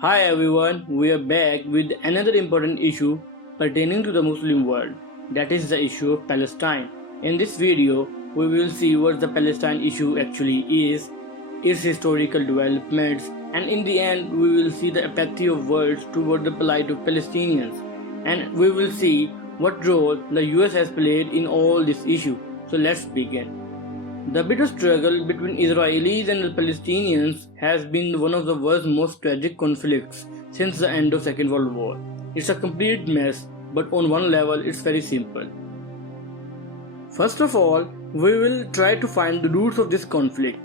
Hi everyone, we are back with another important issue pertaining to the Muslim world, that is the issue of Palestine. In this video, we will see what the Palestine issue actually is, its historical developments, and in the end we will see the apathy of world toward the plight of Palestinians, and we will see what role the US has played in all this issue. So let's begin. The bitter struggle between Israelis and the Palestinians has been one of the world's most tragic conflicts since the end of Second World War. It's a complete mess, but on one level it's very simple. First of all, we will try to find the roots of this conflict.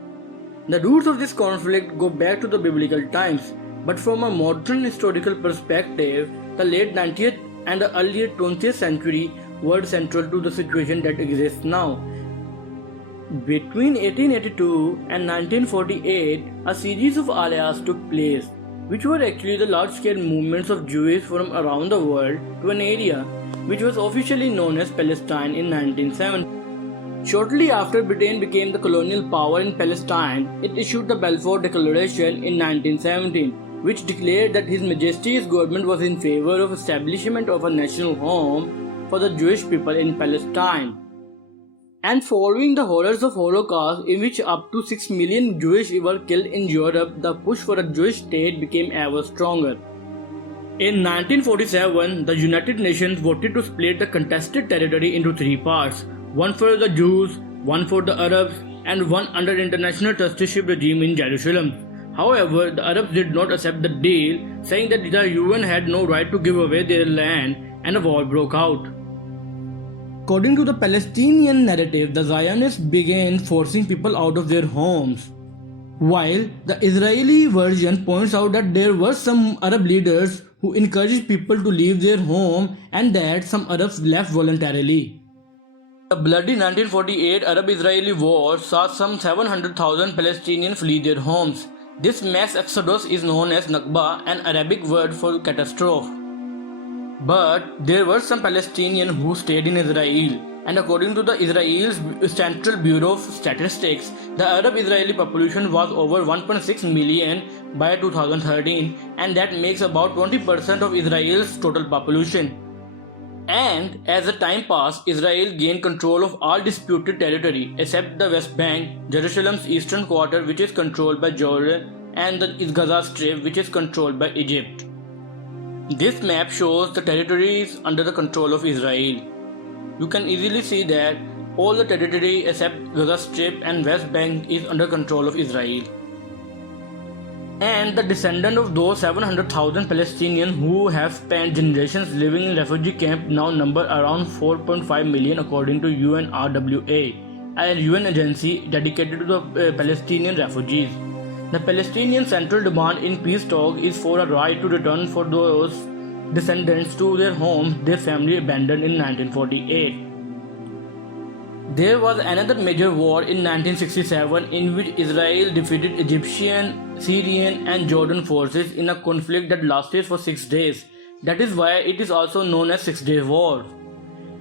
The roots of this conflict go back to the biblical times, but from a modern historical perspective, the late 19th and the earlier 20th century were central to the situation that exists now. Between 1882 and 1948, a series of aliyahs took place, which were actually the large-scale movements of Jews from around the world to an area which was officially known as Palestine in 1970. Shortly after Britain became the colonial power in Palestine, it issued the Balfour Declaration in 1917, which declared that His Majesty's government was in favor of establishment of a national home for the Jewish people in Palestine. And following the horrors of Holocaust, in which up to 6 million Jewish were killed in Europe, the push for a Jewish state became ever stronger. In 1947, the United Nations voted to split the contested territory into three parts, one for the Jews, one for the Arabs, and one under international trusteeship regime in Jerusalem. However, the Arabs did not accept the deal, saying that the UN had no right to give away their land, and a war broke out. According to the Palestinian narrative, the Zionists began forcing people out of their homes, while the Israeli version points out that there were some Arab leaders who encouraged people to leave their home and that some Arabs left voluntarily. The bloody 1948 Arab-Israeli war saw some 700,000 Palestinians flee their homes. This mass exodus is known as Naqba, an Arabic word for catastrophe. But there were some Palestinians who stayed in Israel, and according to the Israel's Central Bureau of Statistics, the Arab-Israeli population was over 1.6 million by 2013, and that makes about 20% of Israel's total population. And as the time passed, Israel gained control of all disputed territory except the West Bank, Jerusalem's eastern quarter, which is controlled by Jordan, and the Gaza Strip, which is controlled by Egypt. This map shows the territories under the control of Israel. You can easily see that all the territory except Gaza Strip and West Bank is under control of Israel. And the descendants of those 700,000 Palestinians who have spent generations living in refugee camps now number around 4.5 million according to UNRWA, a UN agency dedicated to the Palestinian refugees. The Palestinian central demand in peace talks is for a right to return for those descendants to their homes their family abandoned in 1948. There was another major war in 1967 in which Israel defeated Egyptian, Syrian and Jordan forces in a conflict that lasted for 6 days. That is why it is also known as Six-Day War.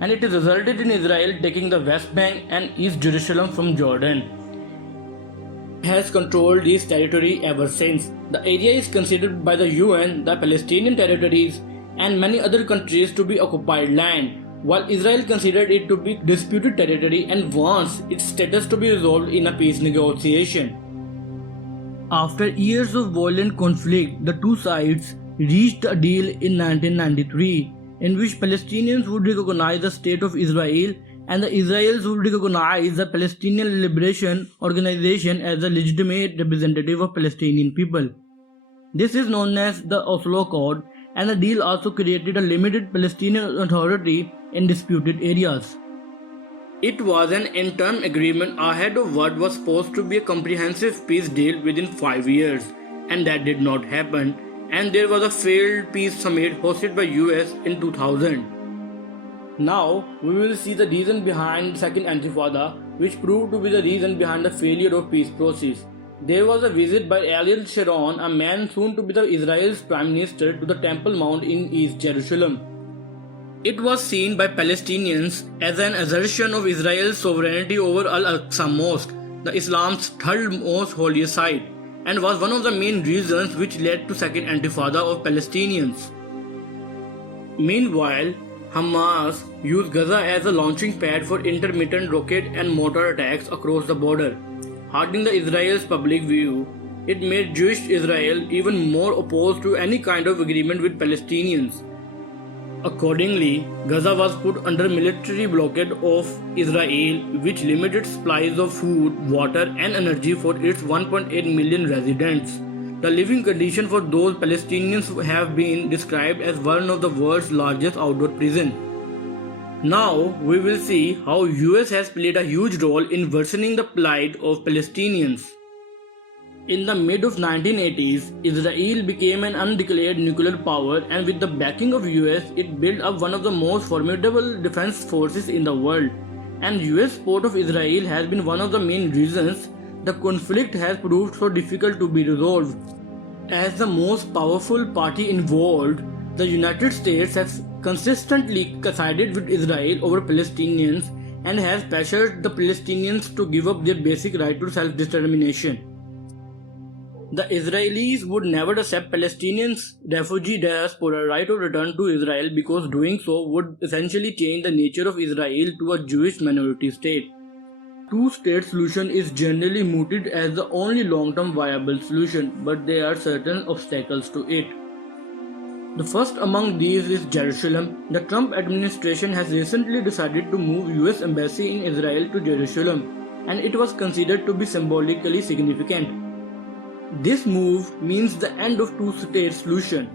And it resulted in Israel taking the West Bank and East Jerusalem from Jordan. Has controlled this territory ever since. The area is considered by the UN, the Palestinian territories, and many other countries to be occupied land, while Israel considered it to be disputed territory and wants its status to be resolved in a peace negotiation. After years of violent conflict, the two sides reached a deal in 1993 in which Palestinians would recognize the state of Israel and the Israelis would recognize the Palestinian Liberation Organization as the legitimate representative of Palestinian people. This is known as the Oslo Accord, and the deal also created a limited Palestinian authority in disputed areas. It was an interim agreement ahead of what was supposed to be a comprehensive peace deal within 5 years, and that did not happen, and there was a failed peace summit hosted by US in 2000. Now, we will see the reason behind Second Intifada, which proved to be the reason behind the failure of peace process. There was a visit by Ariel Sharon, a man soon to be the Israel's Prime Minister, to the Temple Mount in East Jerusalem. It was seen by Palestinians as an assertion of Israel's sovereignty over Al-Aqsa Mosque, the Islam's third most holiest site, and was one of the main reasons which led to second intifada of Palestinians. Meanwhile, Hamas used Gaza as a launching pad for intermittent rocket and mortar attacks across the border. Hardening the Israel's public view, it made Jewish Israel even more opposed to any kind of agreement with Palestinians. Accordingly, Gaza was put under military blockade of Israel, which limited supplies of food, water and energy for its 1.8 million residents. The living conditions for those Palestinians have been described as one of the world's largest outdoor prisons. Now, we will see how US has played a huge role in worsening the plight of Palestinians. In the mid of 1980s, Israel became an undeclared nuclear power, and with the backing of US, it built up one of the most formidable defense forces in the world. And US support of Israel has been one of the main reasons the conflict has proved so difficult to be resolved. As the most powerful party involved, the United States has consistently sided with Israel over Palestinians and has pressured the Palestinians to give up their basic right to self-determination. The Israelis would never accept Palestinians' refugee diaspora right of return to Israel because doing so would essentially change the nature of Israel to a Jewish minority state. Two-state solution is generally mooted as the only long-term viable solution, but there are certain obstacles to it. The first among these is Jerusalem. The Trump administration has recently decided to move US embassy in Israel to Jerusalem, and it was considered to be symbolically significant. This move means the end of two-state solution.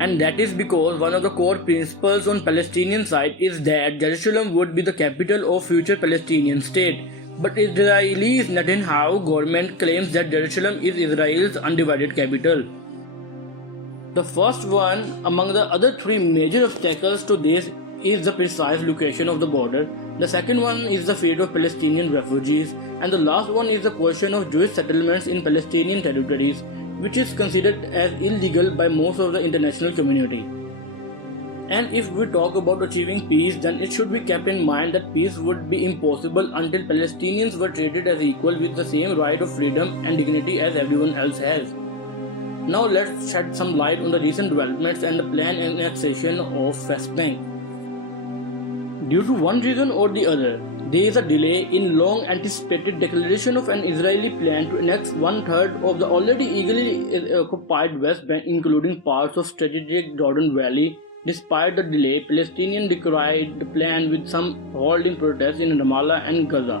And that is because one of the core principles on Palestinian side is that Jerusalem would be the capital of future Palestinian state. But Israel's Netanyahu government claims that Jerusalem is Israel's undivided capital. The first one among the other three major obstacles to this is the precise location of the border. The second one is the fate of Palestinian refugees, and the last one is the question of Jewish settlements in Palestinian territories, which is considered as illegal by most of the international community. And if we talk about achieving peace, then it should be kept in mind that peace would be impossible until Palestinians were treated as equal with the same right of freedom and dignity as everyone else has. Now let's shed some light on the recent developments and the planned annexation of West Bank. Due to one reason or the other, there is a delay in long-anticipated declaration of an Israeli plan to annex one-third of the already eagerly occupied West Bank, including parts of strategic Jordan Valley. Despite the delay, Palestinians decried the plan with some holding protests in Ramallah and Gaza.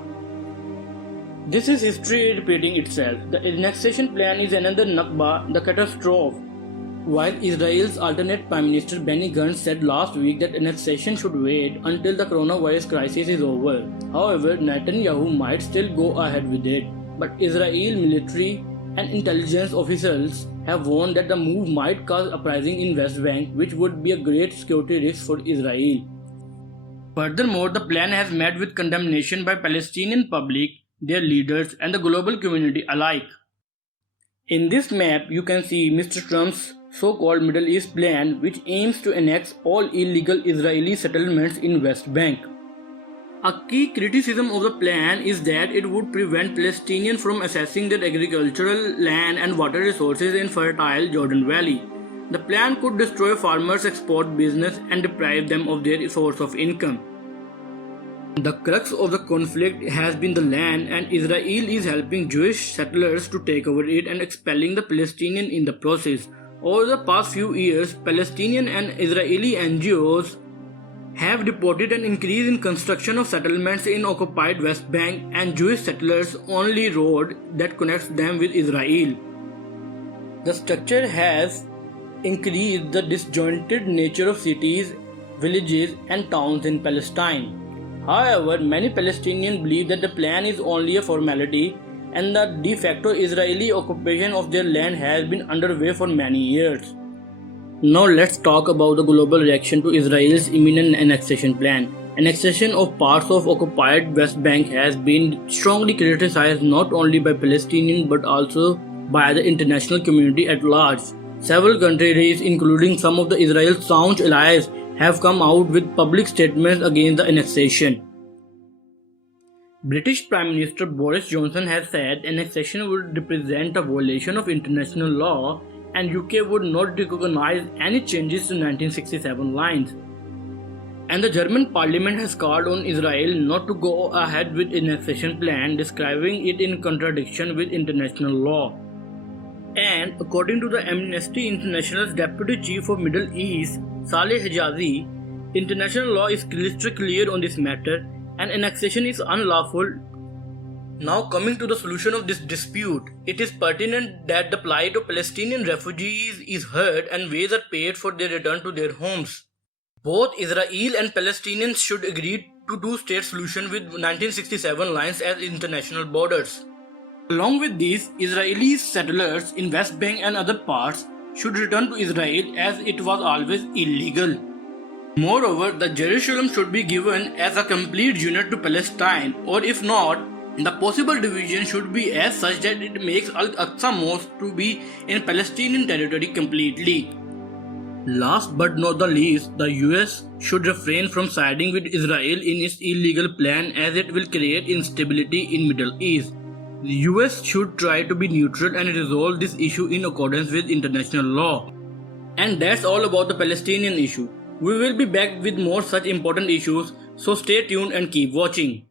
This is history repeating itself. The annexation plan is another Nakba, the catastrophe. While Israel's alternate Prime Minister Benny Gantz said last week that annexation should wait until the coronavirus crisis is over. However, Netanyahu might still go ahead with it. But Israel military and intelligence officials have warned that the move might cause uprising in West Bank, which would be a great security risk for Israel. Furthermore, the plan has met with condemnation by Palestinian public, their leaders, and the global community alike. In this map, you can see Mr. Trump's so-called Middle East plan, which aims to annex all illegal Israeli settlements in West Bank. A key criticism of the plan is that it would prevent Palestinians from accessing their agricultural land and water resources in fertile Jordan Valley. The plan could destroy farmers' export business and deprive them of their source of income. The crux of the conflict has been the land, and Israel is helping Jewish settlers to take over it and expelling the Palestinians in the process. Over the past few years, Palestinian and Israeli NGOs have reported an increase in construction of settlements in occupied West Bank and Jewish settlers' only road that connects them with Israel. The structure has increased the disjointed nature of cities, villages, and towns in Palestine. However, many Palestinians believe that the plan is only a formality and the de facto Israeli occupation of their land has been underway for many years. Now let's talk about the global reaction to Israel's imminent annexation plan. Annexation of parts of occupied West Bank has been strongly criticized not only by Palestinians but also by the international community at large. Several countries, including some of the Israel's staunch allies, have come out with public statements against the annexation. British Prime Minister Boris Johnson has said annexation would represent a violation of international law and UK would not recognize any changes to 1967 lines. And the German parliament has called on Israel not to go ahead with annexation plan, describing it in contradiction with international law. And according to the Amnesty International's Deputy Chief of Middle East, Saleh Hijazi, international law is crystal clear on this matter and annexation is unlawful. Now coming to the solution of this dispute, it is pertinent that the plight of Palestinian refugees is heard and ways are paid for their return to their homes. Both Israel and Palestinians should agree to two-state solution with 1967 lines as international borders. Along with these, Israeli settlers in West Bank and other parts should return to Israel as it was always illegal. Moreover, the Jerusalem should be given as a complete unit to Palestine, or if not, the possible division should be as such that it makes Al-Aqsa Mosque to be in Palestinian territory completely. Last but not the least, the US should refrain from siding with Israel in its illegal plan as it will create instability in Middle East. The US should try to be neutral and resolve this issue in accordance with international law. And that's all about the Palestinian issue. We will be back with more such important issues, so stay tuned and keep watching.